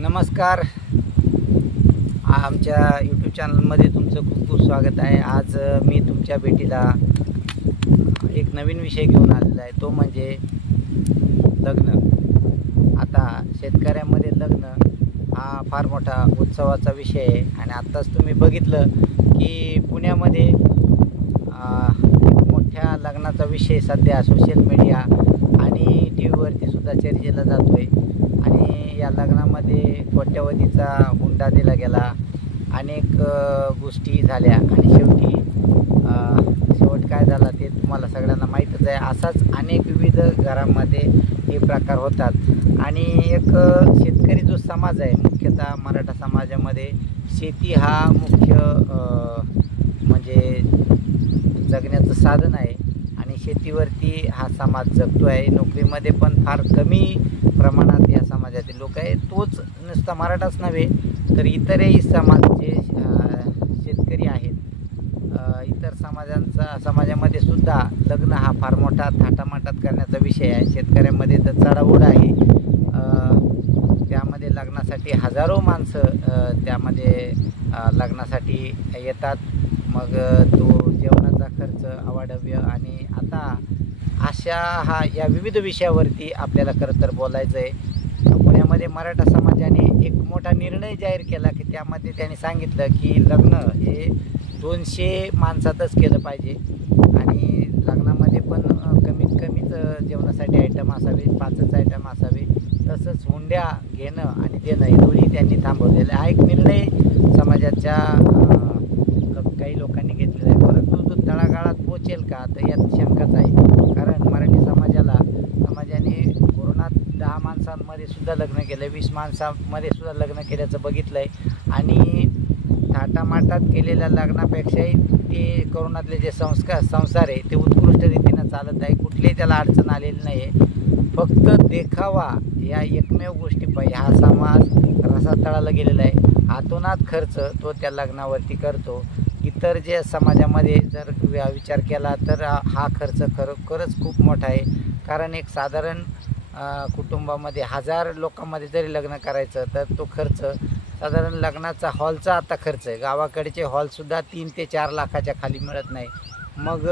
नमस्कार. आमच्या यूट्यूब चॅनलमध्ये तुमचं खूप खूप स्वागत आहे. आज मी तुमच्या भेटीला एक नवीन विषय घेऊन आलेला आहे, तो म्हणजे लग्न. आता शेतकऱ्यांमध्ये लग्न हा फार मोठा उत्सवाचा विषय आहे आणि आत्ताच तुम्ही बघितलं की पुण्यामध्ये मोठ्या लग्नाचा विषय सध्या सोशल मीडिया आणि टी व्हीवरती सुद्धा चर्चेला जातो आहे. आणि या लग्नामध्ये कोट्यवधीचा हुंडा दिला गेला, अनेक गोष्टी झाल्या आणि शेवट काय झाला ते तुम्हाला सगळ्यांना माहीतच आहे. असाच अनेक विविध घरांमध्ये हे प्रकार होतात. आणि एक शेतकरी जो समाज आहे, मुख्यतः मराठा समाजामध्ये शेती हा मुख्य म्हणजे जगण्याचं साधन आहे आणि शेतीवरती हा समाज जगतो आहे. नोकरीमध्ये पण फार कमी प्रमाणात या समाजातील लोक आहेत. तोच नुसता मराठाच नव्हे तर इतरही समाजाचे शेतकरी आहेत. इतर समाजामध्ये सुद्धा लग्न हा फार मोठा थाटामाटात करण्याचा विषय आहे. शेतकऱ्यांमध्ये तर चढाओढ आहे. त्यामध्ये लग्नासाठी हजारो माणसं त्यामध्ये लग्नासाठी येतात. मग तो जेवणाचा खर्च अवाढव्य. आणि आता या विविध विषयावरती आपल्याला खरं तर बोलायचं आहे. पुण्यामध्ये मराठा समाजाने एक मोठा निर्णय जाहीर केला की त्यामध्ये त्यांनी सांगितलं की लग्न हे 200 माणसातच केलं पाहिजे आणि लग्नामध्ये पण कमीत कमीच जेवणासाठी आयटम असावे, 5च आयटम असावे. तसंच हुंड्या घेणं आणि देणं हे दोन्ही त्यांनी थांबवलेलं हा एक निर्णय समाजाच्या काही लोकांनी घेतलेला आहे. परंतु तो तळागाळात पोचेल का तर यात शंकाच आहे. कारण मराठी समाजाने कोरोनात 10 माणसांमध्ये सुद्धा लग्न केलं, 20 माणसांमध्ये सुद्धा लग्न केल्याचं बघितलं आहे. आणि थाटामाटात केलेल्या लग्नापेक्षाही ते कोरोनातले जे संसार आहे ते उत्कृष्ट रीतीनं चालत आहे. कुठलीही त्याला अडचण आलेली नाही आहे. फक्त देखावा या एकमेव गोष्टीपायी हा समाज रसातळाला गेलेला आहे. हातोनात खर्च तो त्या लग्नावरती करतो. इतर जे समाजामध्ये जर विचार केला तर हा खर्च खरोखरच खूप मोठा आहे. कारण एक साधारण कुटुंबामध्ये 1000 लोकांमध्ये जरी लग्न करायचं तर तो खर्च साधारण लग्नाचा हॉलचा आता खर्च आहे. गावाकडचे हॉलसुद्धा 3 ते 4 लाखाच्या खाली मिळत नाही. मग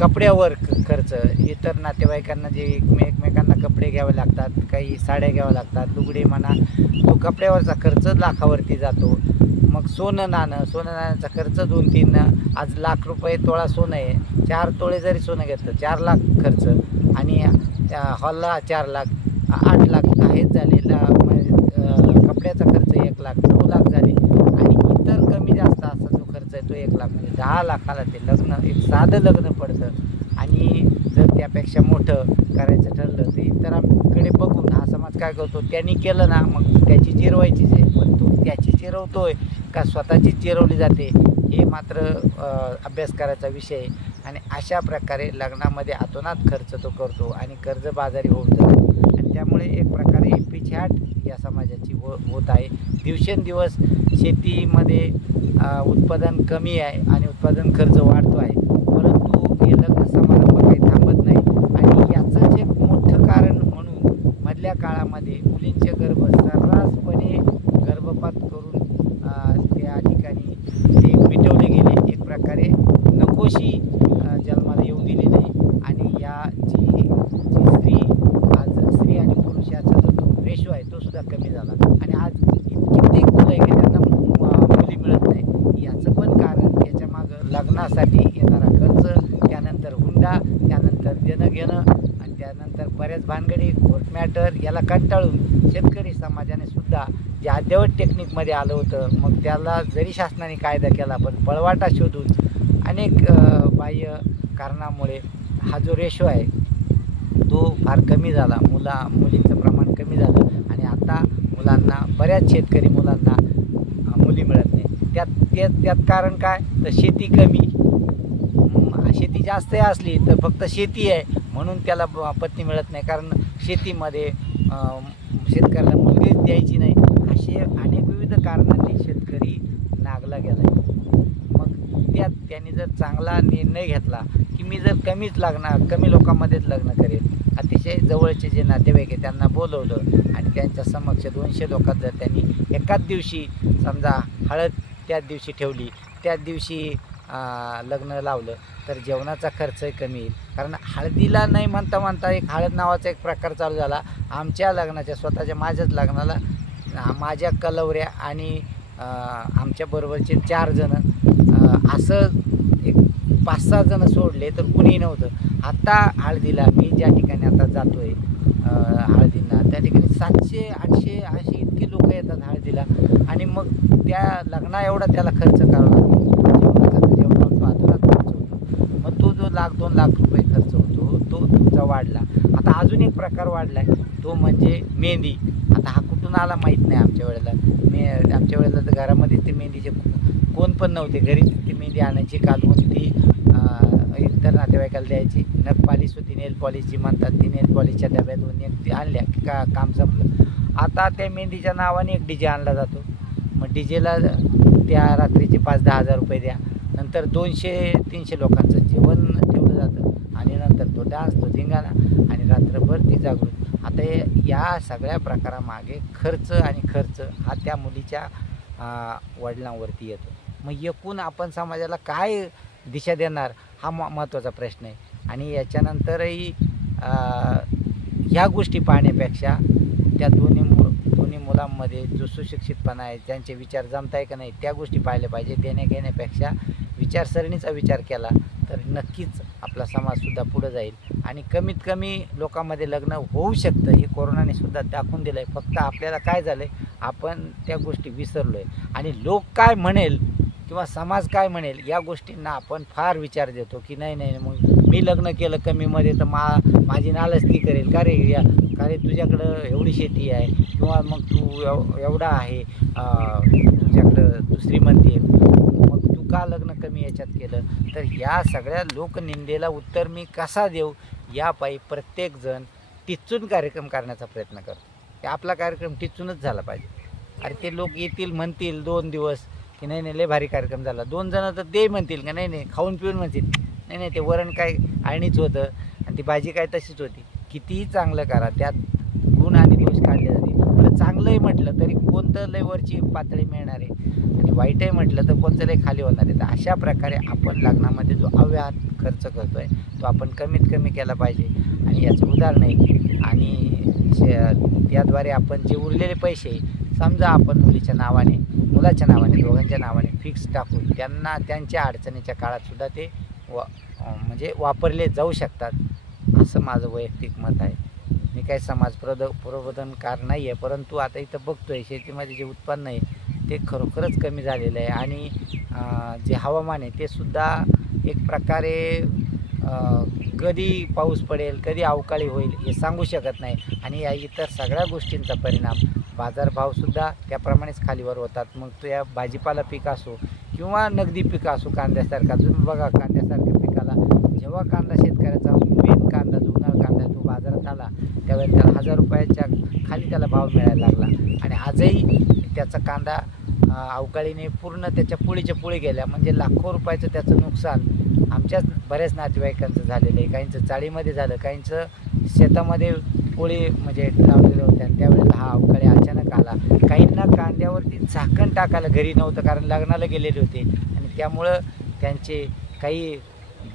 कपड्यावर खर्च, इतर नातेवाईकांना जे एकमेकांना कपडे घ्यावे लागतात, काही साड्या घ्याव्या लागतात, लुगडे म्हणा, तो कपड्यावरचा खर्च लाखावरती जातो. मग सोनं नाण्याचा खर्च 2-3, आज ₹1,00,000 तोळा सोनं आहे. 4 तोळे जरी सोनं घेतलं 4 लाख खर्च. आणि हॉलला 4 लाख, 8 लाख हेच झाले. कपड्याचा खर्च 1 लाख, 9 लाख झाले. आणि इतर कमी जास्त असा जो खर्च आहे तो 1 लाख, म्हणजे 10 लाखाला ते लग्न, एक साधं लग्न पडतं. आणि जर त्यापेक्षा मोठं करायचं ठरलं तर इतरांकडे बघून हा समाज काय करतो, त्यांनी केलं ना मग त्याची जिरवायचीच आहे. पण तो त्याची जिरवतोय का स्वतःचीच जिरवली जाते हे मात्र अभ्यास करायचा विषय आहे. आणि अशा प्रकारे लग्नामध्ये अतोनात खर्च तो करतो आणि कर्जबाजारी होतो. आणि त्यामुळे एक प्रकारे पिछाट या समाजाची होत आहे. दिवसेंदिवस शेतीमध्ये उत्पादन कमी आहे आणि उत्पादन खर्च वाढतो आहे. परंतु हे लग्न समारंभ काही थांबत नाही. आणि याचंच एक मोठं कारण म्हणून मधल्या काळामध्ये मुलींचे गर्भ सर्रासपणे गर्भपात करून त्या ठिकाणी ते मिटवले गेले. एक प्रकारे नकोशी जन्माला येऊ दिली नाही. आणि या जी स्त्री आणि पुरुष याचा जो रेशो आहे तो सुद्धा कमी झाला. आणि आज कित्येक मुलं आहे की त्यांना मुली मिळत नाही. याचं पण कारण याच्यामागं लग्नासाठी येणारा खर्च, त्यानंतर हुंडा, त्यानंतर देणं घेणं आणि त्यानंतर बऱ्याच भानगडी, कोर्ट मॅटर याला कंटाळून शेतकरी समाजाने सुद्धा जे अद्ययावत टेक्निकमध्ये आलं होतं, मग त्याला जरी शासनाने कायदा केला पण पळवाटा शोधून अनेक बाह्य कारणामुळे हा जो रेशो आहे तो फार कमी झाला. मुलींचं प्रमाण कमी झालं. आणि आता बऱ्याच शेतकरी मुलांना मुली मिळत नाही. त्यात कारण काय तर शेती कमी. शेती जास्त असली तर फक्त शेती आहे म्हणून त्याला पत्नी मिळत नाही. कारण शेतीमध्ये शेतकऱ्याला मुलगीच द्यायची नाही. असे अनेक विविध कारणांनी शेतकरी नागला गेला आहे. मग त्यांनी जर चांगला निर्णय घेतला की मी जर कमी लोकांमध्येच लग्न करेन अतिशय जवळचे जे नातेवाईक आहे त्यांना बोलवलं आणि त्यांच्या समक्ष 200 लोकात जर त्यांनी एकाच दिवशी समजा हळद त्याच दिवशी ठेवली, त्याच दिवशी लग्न लावलं तर जेवणाचा खर्चही कमी येईल. कारण हळदीला नाही म्हणता म्हणता एक हळद नावाचा एक प्रकार चालू झाला. आमच्या लग्नाच्या स्वतःच्या माझ्याच लग्नाला माझ्या कलवऱ्या आणि आमच्याबरोबरचे 4 जणं असं एक 5-6 जणं सोडले तर कुणीही नव्हतं. आता हळदीला मी ज्या ठिकाणी आता जातो आहे हळदींना, त्या ठिकाणी 700-800 असे इतके लोक येतात हळदीला. आणि मग त्या लग्ना एवढा त्याला खर्च करावा लागतो, जेवणाचा अजूनच खर्च होतो. मग तो जो 1-2 लाख रुपये खर्च होतो तो तुमचा वाढला. आता अजून एक प्रकार वाढला आहे, तो म्हणजे मेहंदी. आता हा कुठून आला माहीत नाही. आमच्या वेळेला तर घरामध्ये ते मेहंदीचे कोण पण नव्हते. घरी ती मेहंदी आणायची, कालवून ती इतर नातेवाईकाला द्यायची. नख पॉलिश होती, नेल पॉलिश जी म्हणतात, ती नेल पॉलिशच्या डब्यातून एक ती आणल्या की काम संपलं. आता त्या मेहंदीच्या नावाने एक DJ आणला जातो. मग DJला त्या रात्रीचे 5-10 हजार रुपये द्या. नंतर 200-300 लोकांचं जेवण ठेवलं जातं आणि नंतर तो डान्स, तो धिंगाणा आणि रात्रभर ती जागृत. आता या सगळ्या प्रकारामागे खर्च आणि खर्च हा त्या मुलीच्या वडिलांवरती येतो. मग एकूण आपण समाजाला काय दिशा देणार हा महत्त्वाचा प्रश्न आहे. आणि याच्यानंतरही ह्या गोष्टी पाहण्यापेक्षा त्या दोन्ही मुलांमध्ये जो सुशिक्षितपणा आहे, त्यांचे विचार जमत आहे का नाही त्या गोष्टी पाहिल्या पाहिजे. देण्या घेण्यापेक्षा विचारसरणीचा विचार केला तर नक्कीच आपला समाजसुद्धा पुढं जाईल आणि कमीत कमी लोकांमध्ये लग्न होऊ शकतं. हे कोरोनाने सुद्धा दाखवून दिलं आहे. फक्त आपल्याला काय झालं आहे, आपण त्या गोष्टी विसरलो आहे आणि लोक काय म्हणेल किंवा समाज काय म्हणेल या गोष्टींना आपण फार विचार देतो की नाही मग मी लग्न केलं कमीमध्ये तर माझी नालस्ती करेल का रे तुझ्याकडं एवढी शेती आहे किंवा मग तू एवढा आहे, तुझ्याकडं दुसरी म्हणते मग तू का लग्न कमी याच्यात केलं. तर या सगळ्या लोकनिंदेला उत्तर मी कसा देऊ यापायी प्रत्येकजण टिचून कार्यक्रम करण्याचा प्रयत्न करतो. की आपला कार्यक्रम टिचूनच झाला पाहिजे. अरे ते लोक येतील म्हणतील 2 दिवस की नाही लय भारी कार्यक्रम झाला. 2 जणं तर ते म्हणतील का नाही खाऊन पिऊन म्हणतील नाही ते वरण काय आळणीच होतं आणि ती भाजी काय तशीच होती. कितीही चांगलं करा त्यात गुण आणि दोष काढले जाते. तर चांगलंही म्हटलं तरी कोणतं लय वरची पातळी मिळणार आहे आणि वाईटही म्हटलं तर कोणतं लय खाली होणार आहे. तर अशा प्रकारे आपण लग्नामध्ये जो अव्याहत खर्च करतो आहे तो आपण कमीत कमी केला पाहिजे. आणि याचं उदाहरण आहे आणि त्याद्वारे आपण जे उरलेले पैसे समजा आपण मुलाच्या नावाने दोघांच्या नावाने फिक्स टाकून त्यांना त्यांच्या अडचणीच्या काळातसुद्धा ते म्हणजे वापरले जाऊ शकतात असं माझं वैयक्तिक मत आहे. मी काही समाज प्रबोधनकार नाही आहे, परंतु आता इथं बघतो आहे शेतीमध्ये जे उत्पन्न आहे ते खरोखरच कमी झालेलं आहे आणि जे हवामान आहे ते सुद्धा एक प्रकारे कधी पाऊस पडेल कधी अवकाळी होईल हे सांगू शकत नाही. आणि या इतर सगळ्या गोष्टींचा परिणाम बाजारभावसुद्धा त्याप्रमाणेच खालीवर होतात. मग तो या भाजीपाला पीक असो किंवा नगदी पिकं असो कांद्यासारखा. तुम्ही बघा कांद्यासारख्या पिकाला जेव्हा कांदा शेतकऱ्याचा मेन कांदा जो उन्हाळा कांदा तो बाजारात आला त्यावेळेला त्याला 1000 रुपयाच्या खाली त्याला भाव मिळायला लागला आणि आजही त्याचा कांदा अवकाळीने पूर्ण त्याच्या पुळीच्या गेल्या. म्हणजे लाखो रुपयाचं त्याचं नुकसान आमच्याच बऱ्याच नातेवाईकांचं झालेलं आहे. काहींचं चाळीमध्ये झालं, काहींचं शेतामध्ये पोळी म्हणजे लावलेलं होत्या त्यावेळेला हा अवकाळी अचानक आला. काहींना कांद्यावरती झाकण टाकायला घरी नव्हतं कारण लग्नाला गेलेले होते आणि त्यामुळं त्यांचे काही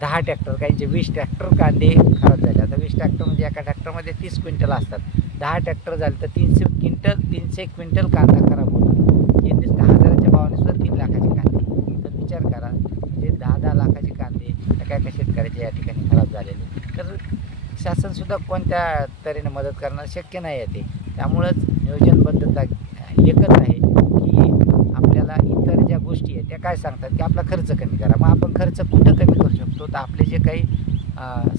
10 ट्रॅक्टर काहींचे 20 ट्रॅक्टर कांदे खराब झाले. आता 20 ट्रॅक्टर म्हणजे एका ट्रॅक्टरमध्ये 30 क्विंटल असतात. 10 ट्रॅक्टर झाले तर 300 क्विंटल कांदा खराब होणार. हे नुसतं हजाराच्या भावाने सुद्धा 3 लाखाचे कांदे. तर विचार करा म्हणजे 10-10 लाखाचे कांदे एका शेतकऱ्याचे या ठिकाणी खराब झालेले. तर शासनसुद्धा कोणत्या तऱ्हेने मदत करणं शक्य नाही आहे ते. त्यामुळंच नियोजनबद्धता एकच आहे की आपल्याला इतर ज्या गोष्टी आहेत त्या काय सांगतात की आपला खर्च कमी करा. मग आपण खर्च कुठं कमी करू शकतो तर आपले जे काही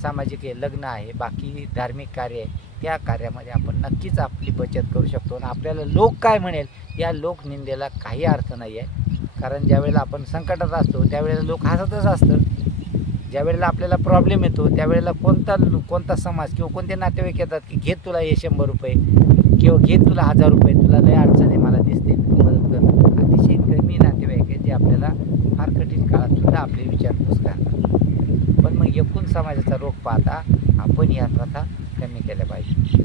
सामाजिक आहे लग्न आहे बाकी धार्मिक कार्य आहे त्या कार्यामध्ये आपण नक्कीच आपली बचत करू शकतो. आणि आपल्याला लोक काय म्हणेल या लोकनिंदेला काही अर्थ नाही आहे. कारण ज्यावेळेला आपण संकटात असतो त्यावेळेला लोक हसतच असतं. ज्यावेळेला आपल्याला प्रॉब्लेम येतो त्यावेळेला कोणता समाज किंवा कोणते नातेवाईक येतात की घेत तुला हे 100 रुपये किंवा घेत तुला 1000 रुपये तुला लय अडचण आहे मला दिसते मदत कर. अतिशय कमी नातेवाईक आहेत जे आपल्याला फार कठीण काळातसुद्धा आपले विचारपूस करतात. पण मग एकूण समाजाचा रोग पाहता आपण या प्रथा कमी केल्या पाहिजे.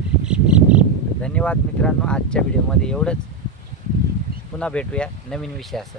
धन्यवाद मित्रांनो, आजच्या व्हिडिओमध्ये एवढंच. पुन्हा भेटूया नवीन विषयासह.